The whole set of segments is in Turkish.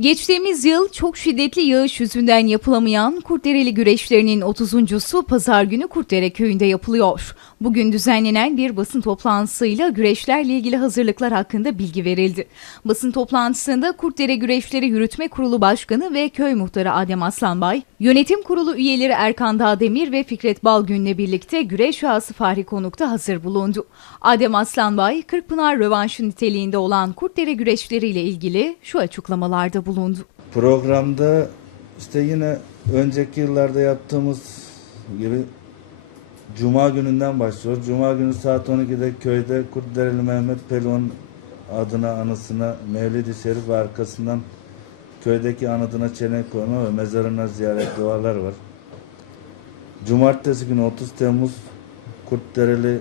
Geçtiğimiz yıl çok şiddetli yağış yüzünden yapılamayan Kurtdereli güreşlerinin 30.sü pazar günü Kurtdere köyünde yapılıyor. Bugün düzenlenen bir basın toplantısıyla güreşlerle ilgili hazırlıklar hakkında bilgi verildi. Basın toplantısında Kurtdere Güreşleri Yürütme Kurulu Başkanı ve köy muhtarı Adem Aslanbay, yönetim kurulu üyeleri Erkan Dağdemir ve Fikret Balgün'le birlikte güreş ağası Fahri Konuk'ta hazır bulundu. Adem Aslanbay, Kırkpınar rövanşı niteliğinde olan Kurtdere güreşleriyle ilgili şu açıklamalarda bulundu. Programda işte yine önceki yıllarda yaptığımız gibi Cuma gününden başlıyor. Cuma günü saat 12'de köyde Kurtdereli Mehmet Pelon adına anısına Mevlid-i Şerif ve arkasından köydeki anıtına çelenk koyma ve mezarına ziyaret dualar var. Cumartesi günü 30 Temmuz Kurtdereli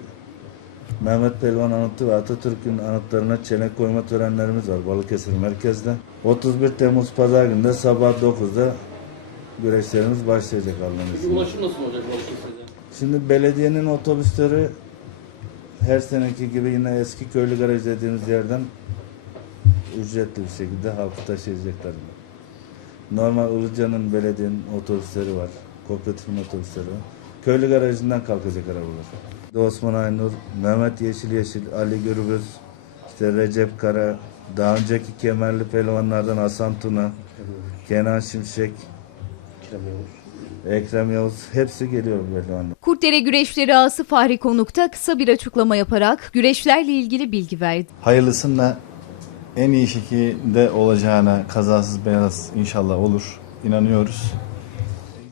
Mehmet Pelvan Anıtı ve Atatürk'ün anıtlarına çelenk koyma törenlerimiz var Balıkesir merkezde. 31 Temmuz Pazar günü de sabah 9'da güreşlerimiz başlayacak Allah'ın izniyle. ulaşım nasıl olacak Balıkesir'de? Şimdi belediyenin otobüsleri her seneki gibi yine eski köylü garaj dediğimiz yerden ücretli bir şekilde halkı taşıyacaklar. Normal Ilıca'nın belediyenin otobüsleri var. Kooperatifin otobüsleri var. Köylü garajından kalkacak arabalar. Osman Aynur, Mehmet Yeşil Yeşil, Ali Gürbüz, işte Recep Kara, daha önceki kemerli pehlivanlardan Hasan Tuna, Kenan Şimşek, Ekrem Yavuz hepsi geliyor pehlivanlar. Kurtdere güreşleri ağası Fahri Konuk'ta kısa bir açıklama yaparak güreşlerle ilgili bilgi verdi. hayırlısıyla en iyi şekilde olacağına kazasız belasız inşallah olur. İnanıyoruz.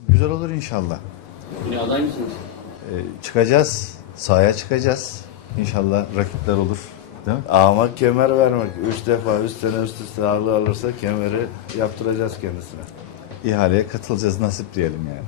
Güzel olur inşallah. Yine aday mısınız? Ee, çıkacağız, sahaya çıkacağız. İnşallah rakipler olur. Değil mi? Ama kemer vermek. Üç defa üst sene üst üste ağırlığı alırsa kemeri yaptıracağız kendisine. İhaleye katılacağız nasip diyelim yani.